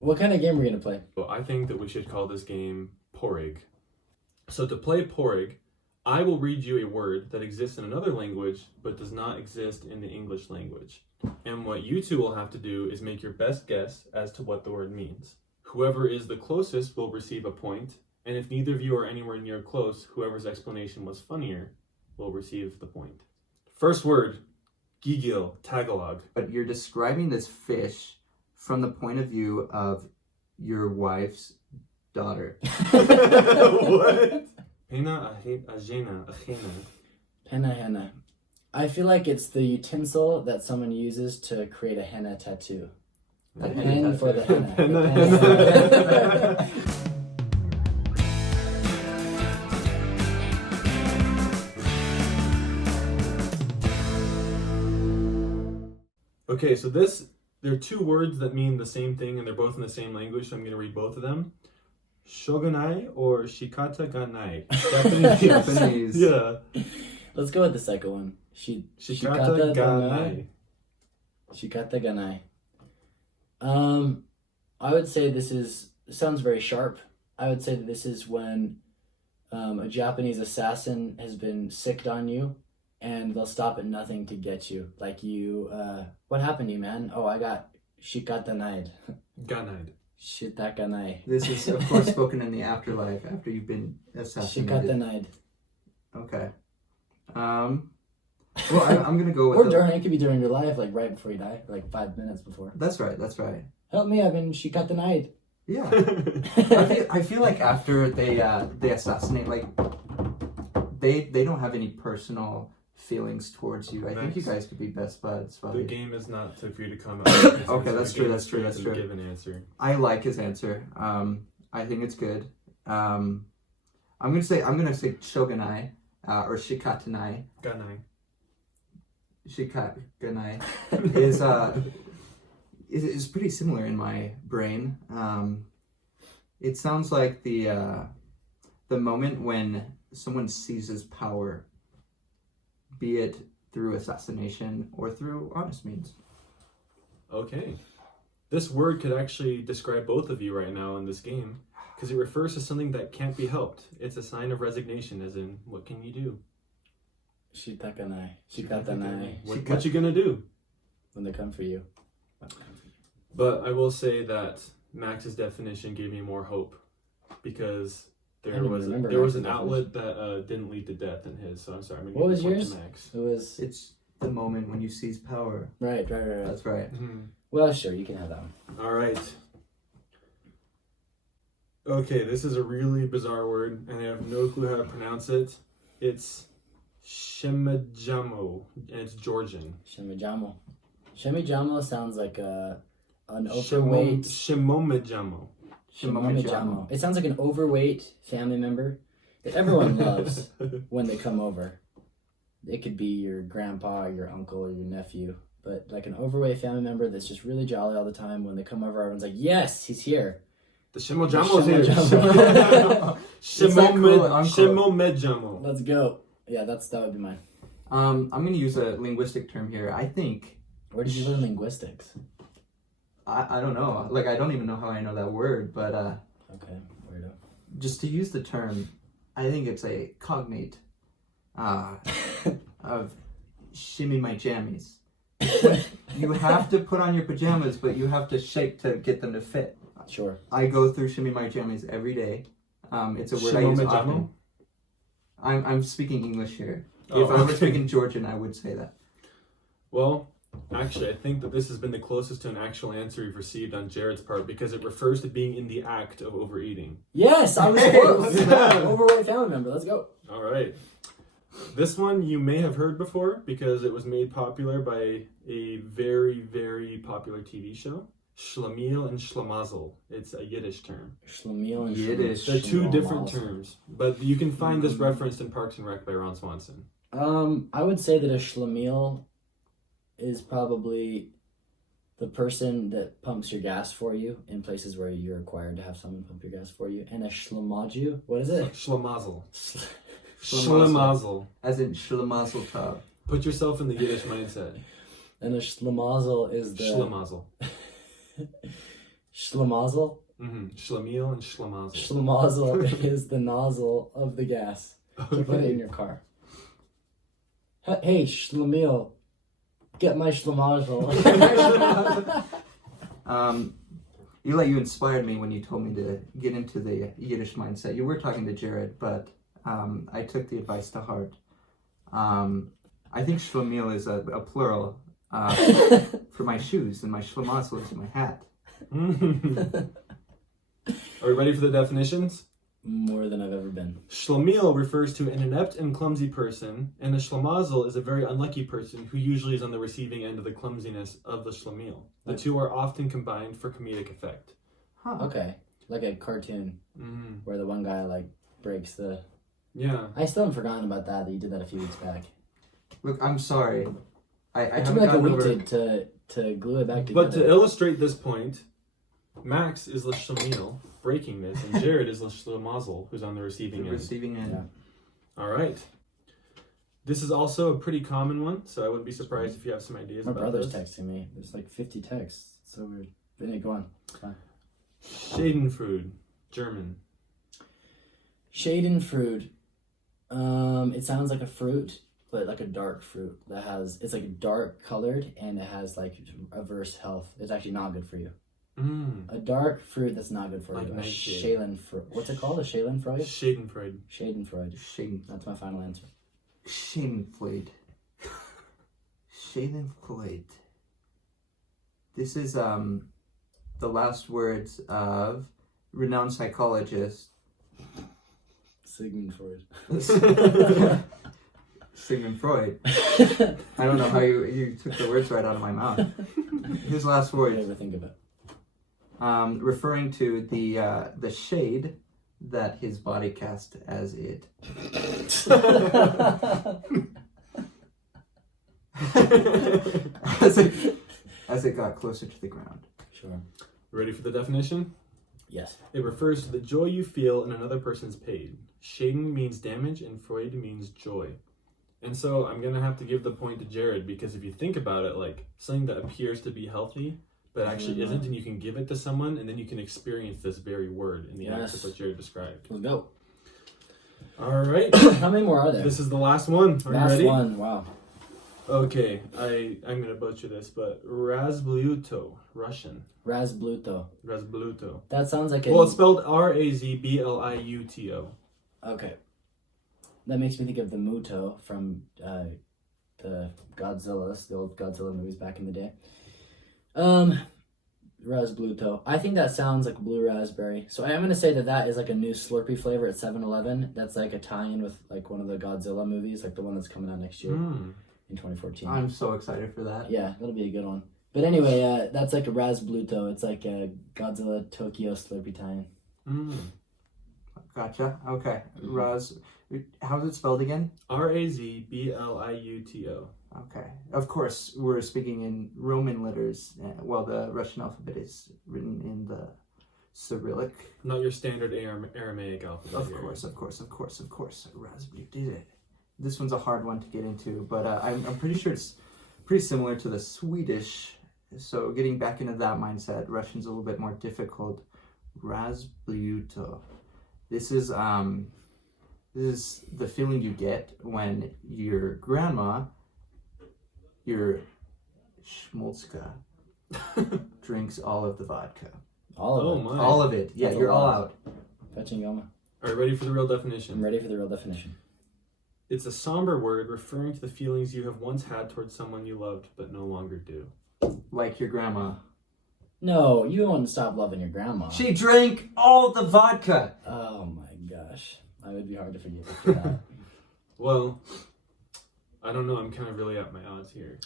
What kind of game are we gonna play? Well, I think that we should call this game Porrig. So to play Porrig, I will read you a word that exists in another language but does not exist in the English language. And what you two will have to do is make your best guess as to what the word means. Whoever is the closest will receive a point, and if neither of you are anywhere near close, whoever's explanation was funnier will receive the point. First word, gigil, Tagalog. But you're describing this fish from the point of view of your wife's daughter. What? Pena, ajena, ajena. Henna henna. I feel like it's the utensil that someone uses to create a henna tattoo. A The henna pen tattoo. for the henna. Henna, The henna. henna. Okay, so there are two words that mean the same thing and they're both in the same language, so I'm going to read both of them. Shogunai or shikata ganai. Japanese. Japanese. Yeah. Let's go with the second one. Shikata ganai. Shikata ganai. I would say sounds very sharp. I would say that this is when a Japanese assassin has been sicked on you and they'll stop at nothing to get you. Like you, what happened to you, man? Oh, I got shikatanai'd. Ganai. Shitakanai. This is, of course, spoken in the afterlife after you've been assassinated. Shikatanai'd. Okay. Well, I'm going to go with Or during, it could be during your life, like right before you die, like 5 minutes before. That's right, that's right. Help me, I've been shikatanai'd. Yeah. I feel like after they assassinate, like, they don't have any personal feelings towards you. I think you guys could be best buds. The Buddy. game is not to for you to come up with his Okay, answer. that's The true, game that's is true, for you that's to true. give an answer. I like his answer. I think it's good. I'm gonna say shogunai or shikatanai. Ganai. Shikatanai is pretty similar in my brain. It sounds like the moment when someone seizes power, be it through assassination or through honest means. Okay. This word could actually describe both of you right now in this game because it refers to something that can't be helped. It's a sign of resignation, as in, what can you do? Shitakanai. Shikatanai. What you gonna do? When they come for you. But I will say that Max's definition gave me more hope because I there didn't was remember an Max's outlet that didn't lead to death in his. So I'm sorry. I'm gonna What give was the point yours? to Max. It was It's the moment when you seize power. right. That's right. Well, sure, you can have that one. All right. Okay, this is a really bizarre word, and I have no clue how to pronounce it. It's shemajamo, and it's Georgian. Shemijamo. Shemijamo sounds like an overweight. Shemomajamo. Shemijamo. It sounds like an overweight family member that everyone loves when they come over. It could be your grandpa, your uncle, or your nephew. But like an overweight family member that's just really jolly all the time. When they come over, everyone's like, yes, he's here. The Shemojamo's here. Shemomejamo. Let's go. Yeah, that would be mine. I'm going to use a linguistic term here. I think, Where did you learn linguistics? I don't know. Like, I don't even know how I know that word, but Okay, weirdo. just to use the term, I think it's a cognate of shimmy my jammies. You have to put on your pajamas, but you have to shake to get them to fit. Sure. I go through shimmy my jammies every day. It's a word I use often. I'm speaking English here. If I were speaking Georgian, I would say that. Well, actually, I think that this has been the closest to an actual answer we've received on Jared's part because it refers to being in the act of overeating. Yes, I was close. Overweight family member. Let's go. All right. This one you may have heard before because it was made popular by a very, very popular TV show. Schlemiel and Schlemazel. It's a Yiddish term. Schlemiel and Yiddish. They're two different terms, but you can find this referenced in Parks and Rec by Ron Swanson. I would say that a schlemiel is probably the person that pumps your gas for you in places where you're required to have someone pump your gas for you. And a schlemaju, what is it? Schlemazel. Schlemazel. Schlemazel. As in Schlemazel tov. Put yourself in the Yiddish mindset. And a schlemazel is the... Schlemazel. Schlemazel. Schlemiel and Schlemazel. Schlemazel is the nozzle of the gas to put it in your car. Hey, Schlemiel, get my Schlemazel. Eli, you inspired me when you told me to get into the Yiddish mindset. You were talking to Jared, but I took the advice to heart. I think Schlemiel is a plural for my shoes, and my Schlemazel is my hat. Are we ready for the definitions? More than I've ever been. Schlemiel refers to an inept and clumsy person, and a Schlemazel is a very unlucky person who usually is on the receiving end of the clumsiness of the Schlemiel. The two are often combined for comedic effect. Huh. Okay, like a cartoon where the one guy like breaks the. Yeah. I still haven't forgotten about that you did that a few weeks back. Look, I'm sorry. I It took haven't me like a gotten week over... to glue it back together. But to illustrate this point, Max is the Schlemiel breaking this, and Jared is the Schlemazel who's on the receiving end. Receiving end. Yeah. All right. This is also a pretty common one, so I wouldn't be surprised if you have some ideas My about brother's this. texting me. There's like 50 texts. It's so weird. But anyway, go on. Fine. Schadenfreude, German. Schadenfreude. It sounds like a fruit, but like a dark fruit that has. It's like dark colored and it has like adverse health. It's actually not good for you. A dark fruit that's not good for Like you. A nightshade. Schadenfreude. What's it called? A Schadenfreude? Schadenfreude. Schadenfreude. That's my final answer. Schadenfreude. Schadenfreude. This is the last words of renowned psychologist Sigmund Freud. Sigmund Freud. I don't know how you took the words right out of my mouth. His last What do you words, ever think of it? referring to the shade that his body cast as it as it got closer to the ground. Sure. Ready for the definition? Yes. It refers to the joy you feel in another person's pain. Schaden means damage, and Freud means joy. And so I'm going to have to give the point to Jared, because if you think about it, like something that appears to be healthy, but actually isn't, and you can give it to someone, and then you can experience this very word in the act of what Jared described. Let's go. All right. How many more are there? This is the last one. Are Last you ready? one. Wow. Okay. I'm going to butcher this, but Razbluto, Russian. Razbluto. Razbluto. That sounds like a... Well, it's spelled Razbliuto. Okay. That makes me think of the Muto from the Godzillas, the old Godzilla movies back in the day. Razbluto. I think that sounds like blue raspberry. So I am going to say that is like a new Slurpee flavor at 7-Eleven. That's like a tie-in with like one of the Godzilla movies, like the one that's coming out next year in 2014. I'm so excited for that. Yeah, that'll be a good one. But anyway, that's like a Razbluto. It's like a Godzilla Tokyo Slurpee tie-in. Gotcha. Okay. How's it spelled again? Razbliuto. Okay. Of course, we're speaking in Roman letters, while the Russian alphabet is written in the Cyrillic. Not your standard Aramaic alphabet. Of course. Razblut. This one's a hard one to get into, but I'm pretty sure it's pretty similar to the Swedish. So getting back into that mindset, Russian's a little bit more difficult. Razbluto. This is the feeling you get when your grandma, your schmolzka, drinks all of the vodka. All of it. My. All of it. Yeah, That's a you're all lot. out. Fetching Yoma. Are you ready for the real I'm definition? ready for the real definition. It's a somber word referring to the feelings you have once had towards someone you loved but no longer do. Like your grandma. No, you don't want to stop loving your grandma. She drank all of the vodka. Oh my gosh. I would be hard to forgive for that. Well, I don't know. I'm kind of really at my odds here.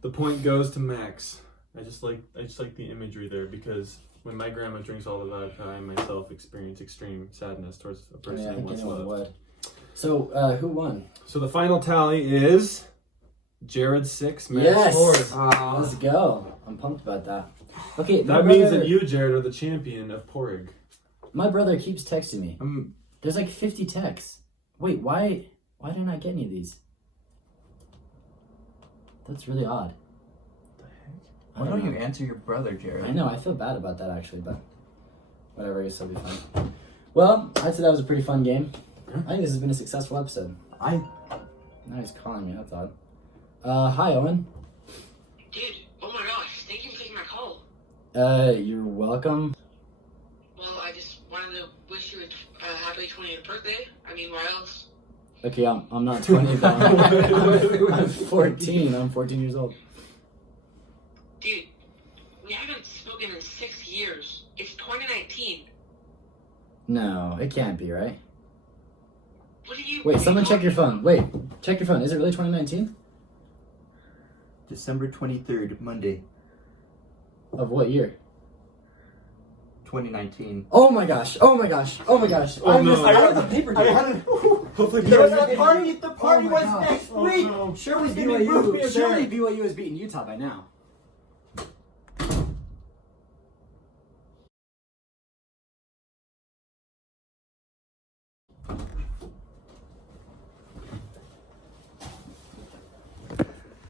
The point goes to Max. I just like the imagery there, because when my grandma drinks all the vodka, I myself experience extreme sadness towards a person I I think once anyone loved. would. So, who won? So the final tally is Jared 6, Max Yes! 4. Let's go. I'm pumped about that. Okay, That means that you, Jared, are the champion of Porrig. My brother keeps texting me. Um, There's like 50 texts. Wait, why didn't I get any of these? That's really odd. What the heck? Why don't you answer your brother, Jared? I know, I feel bad about that actually, but whatever, I guess it'll be fun. Well, I'd say that was a pretty fun game. I think this has been a successful episode. Now he's calling me, that's odd. Hi, Owen. Dude, oh my gosh, thank you for taking my call. You're welcome. Well, I just wanted to wish you a happy 20th birthday. I mean, why else? Okay, I'm not 20, but I'm 14. I'm 14 years old. Dude, we haven't spoken in 6 years. It's 2019. No, it can't be, right? What are you... Wait, someone check your phone. Wait, check your phone. Is it really 2019? December 23rd, Monday, Of what year? 2019. Oh my gosh! Oh my gosh! Oh my gosh! Oh, no. I have the paper I here. had it. Hopefully, The party Oh my was gosh. next Oh, week. no. Surely BYU Surely BYU has beaten Utah by now.